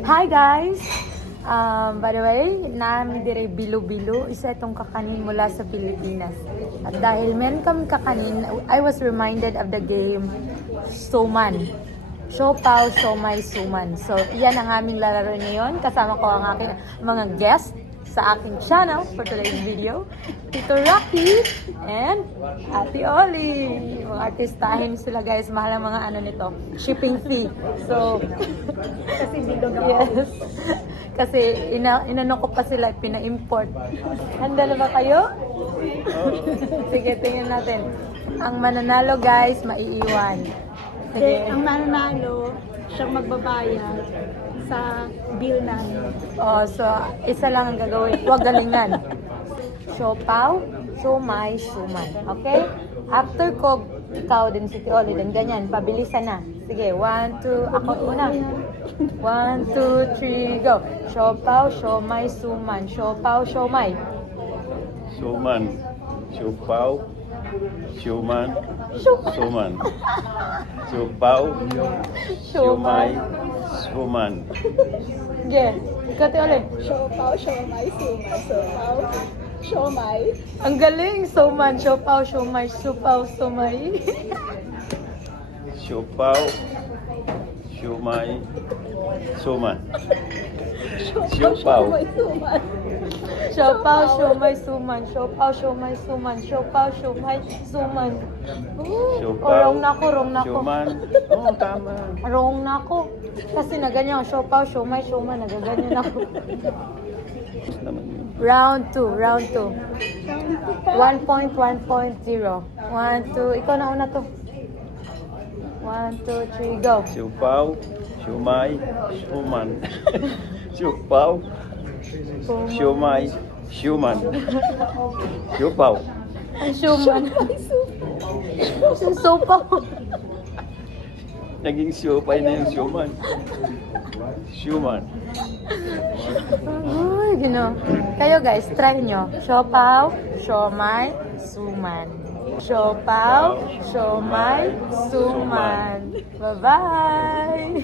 Hi guys! By the way, namin dire bilo-bilo, isa itong kakanin mula sa Pilipinas. At dahil meron kami kakanin, I was reminded of the game Suman. Siopaw, Siomai, Suman. So, yan ang aming lalaro ngayon. Kasama ko ang aking mga guests sa aking channel for today's video. Tito Rocky and Ate Oli. Mga artistahin sila guys. Mahal ang mga ano nito. Shipping fee. So, Kasi bilog ako. yes. Kasi inano ko pa sila, pina-import. Handa na ba kayo? Sige, tingnan natin. Ang mananalo guys, maiiwan. Kasi Sige. ang mananalo, siyang magbabayad sa bill namin. Oh, so, isa lang ang gagawin. Huwag galingan. Siopaw, siomai, suman. Okay? After ko, ikaw din si Tioli, din ganyan. Pabilisan na. Sige, 1, 2, ako una. 1, 2, 3, go. Siopaw, siomai, suman. Siopaw, siomai. Suman, siopaw, siuman, suman. Siopaw, siomay, suman. Sige, ikaw Tioli. Siopaw, siomay, suman. Siopaw, siomay. Ang galing, suman. Siopaw, siomai, supaw, sumay. Siopaw, siomay, suman. Siopaw, Siomay, suman. Siopaw, siomai, suman. Siopaw, siomai, suman. Siopaw, siomai, suman. siopaw, Wrong na ako, wrong na ako. siuman. Oo, tama. Wrong na ako. Kasi naganyan ako. Siopaw, siomai, suman. Nagaganyan ako. Naman yun. Round 2, round 2. 1 point, 1.0. 1, 2. Ikaw na una to. 1, 2, 3, go. Siopaw, siomay, suman. Siopaw, siomay, siuman. Siopaw. Ang suman. Ang sopaw. Naging siopay na yung siuman. Siuman. Ay, gino. Kayo guys, try nyo. Siopaw, siomai, suman. Siopaw, siomai, suman. Bye-bye!